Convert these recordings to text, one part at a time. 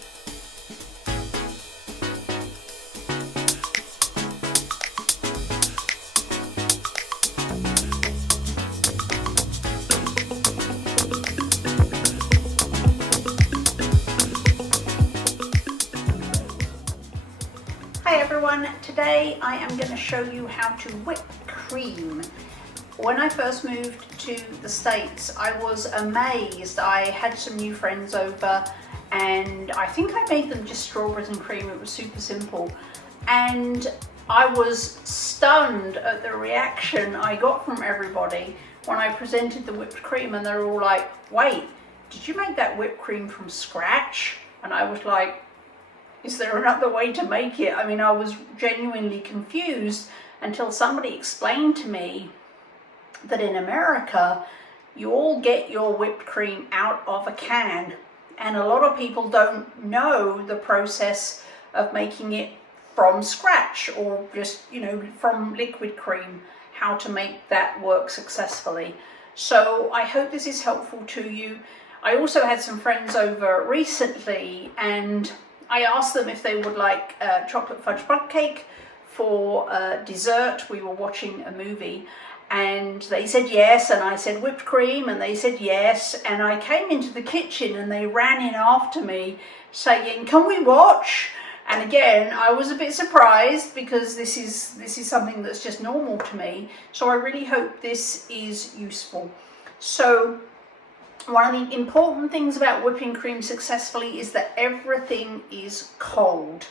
Hi everyone, today I am going to show you how to whip cream. When I first moved to the States, I was amazed. I had some new friends over and I think I made them just strawberries and cream. It was super simple. And I was stunned at the reaction I got from everybody when I presented the whipped cream, and they were all like, wait, did you make that whipped cream from scratch? And I was like, is there another way to make it? I mean, I was genuinely confused until somebody explained to me that in America, you all get your whipped cream out of a can. And a lot of people don't know the process of making it from scratch, or just, from liquid cream, how to make that work successfully. So I hope this is helpful to you. I also had some friends over recently, and I asked them if they would like chocolate fudge butt cake for dessert. We were watching a movie and they said yes, and I said whipped cream, and they said yes, and I came into the kitchen and they ran in after me saying, can we watch? And again, I was a bit surprised because this is something that's just normal to me. So I really hope this is useful. So one of the important things about whipping cream successfully is that everything is cold.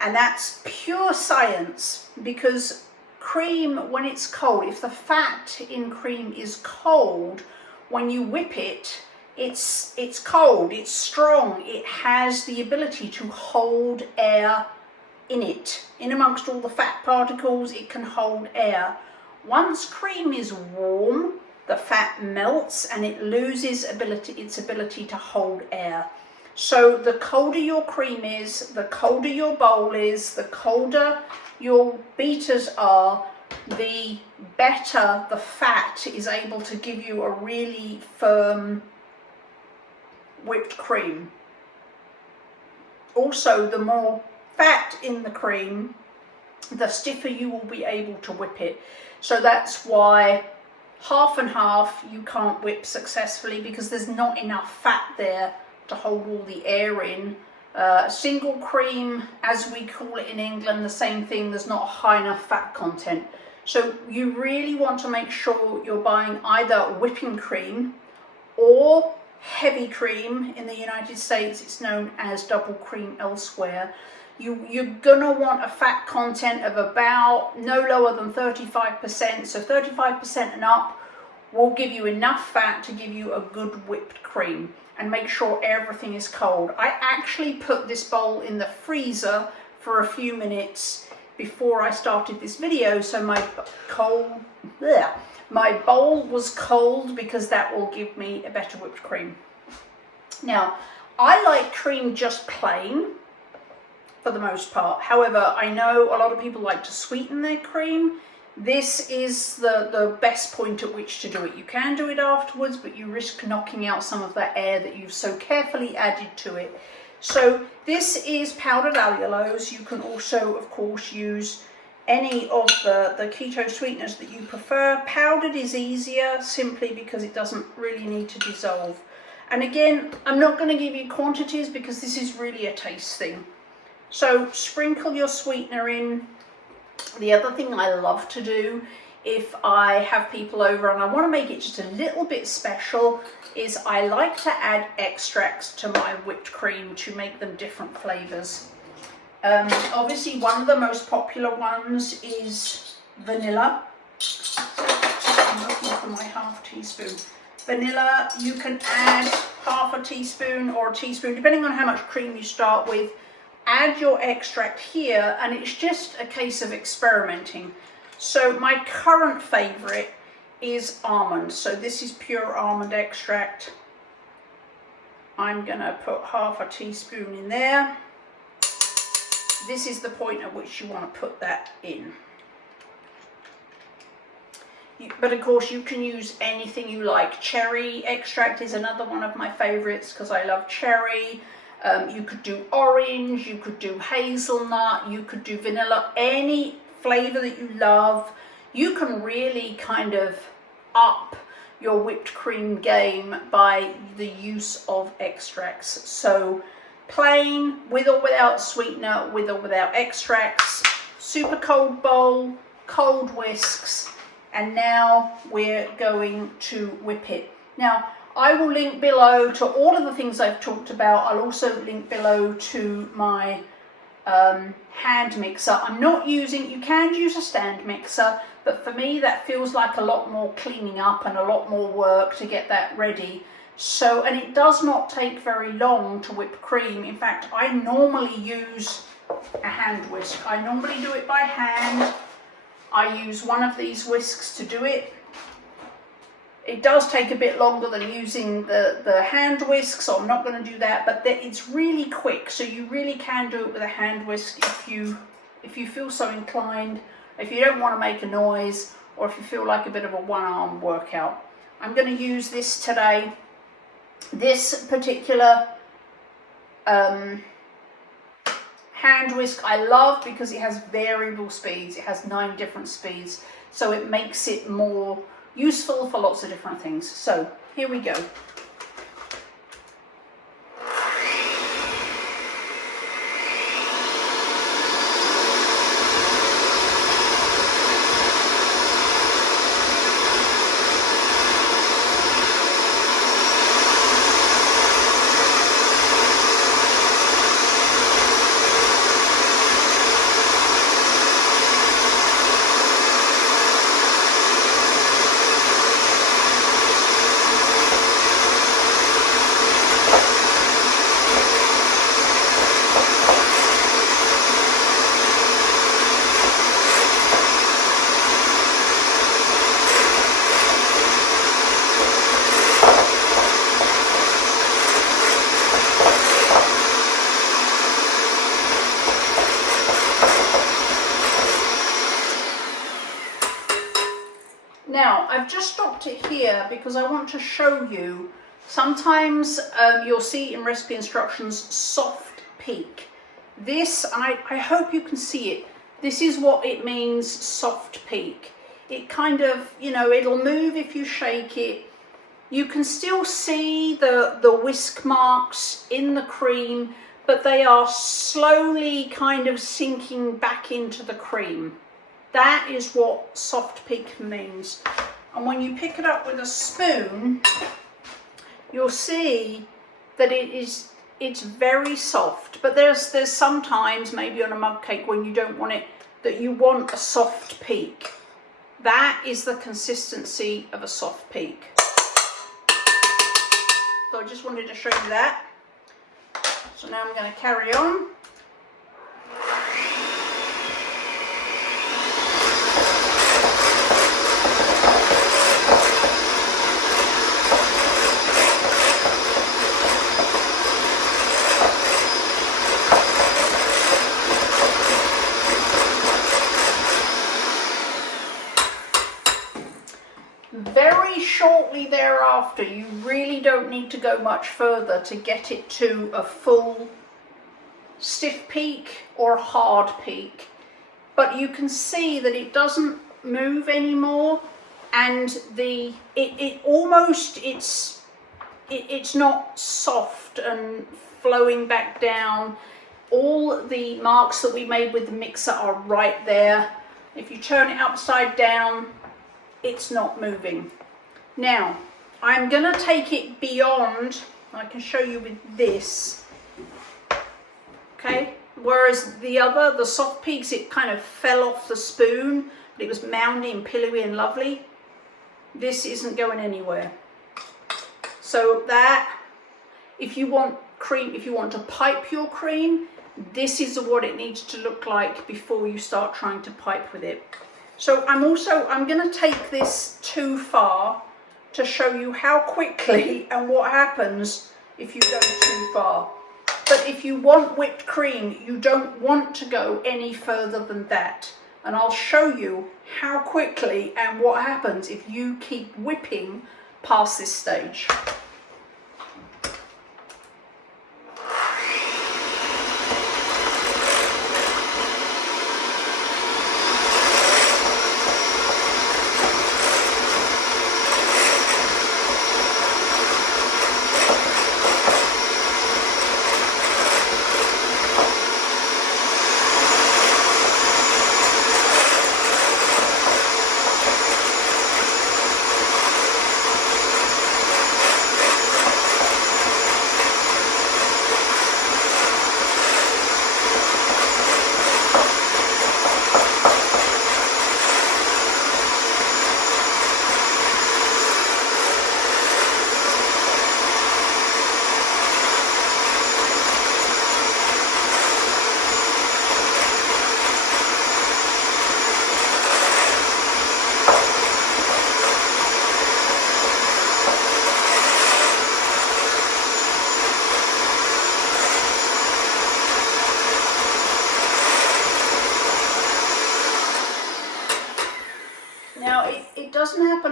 And that's pure science, because cream, when it's cold, if the fat in cream is cold, when you whip it, it's cold, it's strong, it has the ability to hold air in it. In amongst all the fat particles, it can hold air. Once cream is warm, the fat melts and it loses its ability to hold air. So the colder your cream is, the colder your bowl is, the colder your beaters are, the better the fat is able to give you a really firm whipped cream. Also, the more fat in the cream, the stiffer you will be able to whip it. So that's why half and half you can't whip successfully, because there's not enough fat there to hold all the air in. Single cream, as we call it in England, the same thing, there's not high enough fat content. So you really want to make sure you're buying either whipping cream or heavy cream. In the United States, it's known as double cream elsewhere. You're gonna want a fat content of about no lower than 35%. So 35% and up will give you enough fat to give you a good whipped cream. And make sure everything is cold. I actually put this bowl in the freezer for a few minutes before I started this video, so my bowl was cold, because that will give me a better whipped cream. Now, I like cream just plain for the most part. However, I know a lot of people like to sweeten their cream. This is the best point at which to do it. You can do it afterwards, but you risk knocking out some of that air that you've so carefully added to it. So this is powdered allulose. You can also, of course, use any of the keto sweeteners that you prefer. Powdered is easier, simply because it doesn't really need to dissolve. And again, I'm not going to give you quantities because this is really a taste thing. So sprinkle your sweetener in. The other thing I love to do if I have people over and I want to make it just a little bit special is I like to add extracts to my whipped cream to make them different flavors. Obviously, one of the most popular ones is vanilla. I'm looking for my half teaspoon. Vanilla, you can add half a teaspoon or a teaspoon, depending on how much cream you start with. Add your extract here, and it's just a case of experimenting. So my current favorite is almond. So this is pure almond extract. I'm gonna put half a teaspoon in there. This is the point at which you want to put that in. But of course you can use anything you like. Cherry extract is another one of my favorites because I love cherry. You could do orange, you could do hazelnut, you could do vanilla, any flavor that you love. You can really kind of up your whipped cream game by the use of extracts. So plain, with or without sweetener, with or without extracts, super cold bowl, cold whisks, and now we're going to whip it. Now, I will link below to all of the things I've talked about. I'll also link below to my hand mixer. I'm not using, you can use a stand mixer, but for me that feels like a lot more cleaning up and a lot more work to get that ready. So, and it does not take very long to whip cream. In fact, I normally use a hand whisk. I normally do it by hand. I use one of these whisks to do it. It does take a bit longer than using the hand whisk, so I'm not going to do that, but it's really quick, so you really can do it with a hand whisk if you feel so inclined, if you don't want to make a noise, or if you feel like a bit of a one-arm workout. I'm going to use this today. This particular hand whisk I love because it has variable speeds. It has 9 different speeds, so it makes it more useful for lots of different things. So here we go. Now, I've just stopped it here because I want to show you, sometimes you'll see in recipe instructions, soft peak. This, I hope you can see it, this is what it means, soft peak. It kind of, you know, it'll move if you shake it. You can still see the whisk marks in the cream, but they are slowly kind of sinking back into the cream. That is what soft peak means. And when you pick it up with a spoon, you'll see that it's very soft. But there's sometimes, maybe on a mug cake when you don't want it, that you want a soft peak. That is the consistency of a soft peak. So I just wanted to show you that. So now I'm going to carry on. Very shortly thereafter, you really don't need to go much further to get it to a full stiff peak or hard peak. But you can see that it doesn't move anymore, and it's not soft and flowing back down. All the marks that we made with the mixer are right there. If you turn it upside down, it's not moving. Now, I'm going to take it beyond, I can show you with this, okay? Whereas the soft peaks, it kind of fell off the spoon, but it was moundy and pillowy and lovely. This isn't going anywhere. So that, if you want cream, if you want to pipe your cream, this is what it needs to look like before you start trying to pipe with it. So I'm going to take this too far to show you how quickly and what happens if you go too far. But if you want whipped cream, you don't want to go any further than that. And I'll show you how quickly and what happens if you keep whipping past this stage.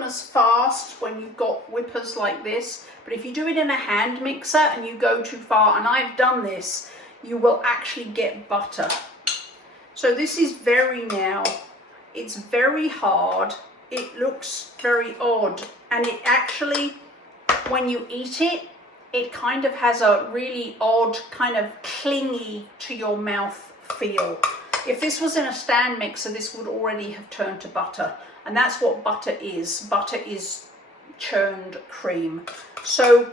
as fast when you've got whippers like this, but if you do it in a hand mixer and you go too far, and I've done this, you will actually get butter. So this is it's very hard, it looks very odd, and it actually, when you eat it, it kind of has a really odd, kind of clingy to your mouth feel. If this was in a stand mixer, this would already have turned to butter. And that's what butter is. Butter is churned cream. So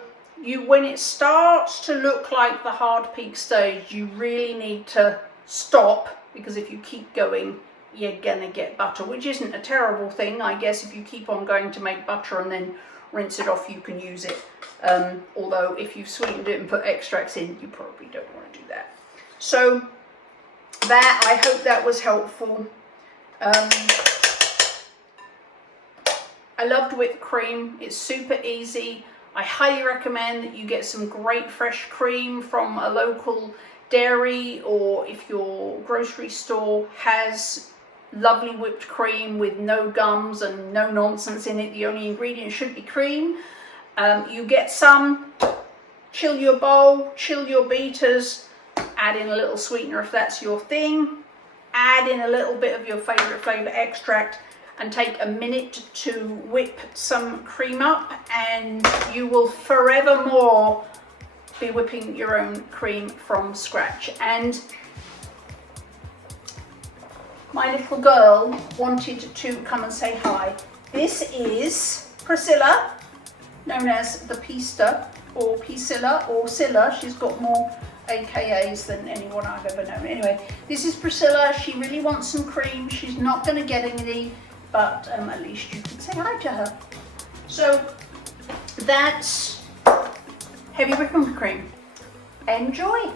when it starts to look like the hard peak stage, you really need to stop, because if you keep going, you're gonna get butter, which isn't a terrible thing. I guess if you keep on going to make butter and then rinse it off, you can use it. Although if you've sweetened it and put extracts in, you probably don't want to do that. So that, I hope that was helpful. I loved whipped cream. It's super easy. I highly recommend that you get some great fresh cream from a local dairy, or if your grocery store has lovely whipped cream with no gums and no nonsense in it. The only ingredient should be cream. You get some, chill your bowl, chill your beaters, add in a little sweetener if that's your thing, add in a little bit of your favorite flavor extract, and take a minute to whip some cream up, and you will forevermore be whipping your own cream from scratch. And my little girl wanted to come and say hi. This is Priscilla, known as the Peaster, or Piscilla, or Scylla. She's got more AKAs than anyone I've ever known. Anyway, this is Priscilla. She really wants some cream. She's not going to get any, but at least you can say hi to her. So that's heavy whipping cream. Enjoy.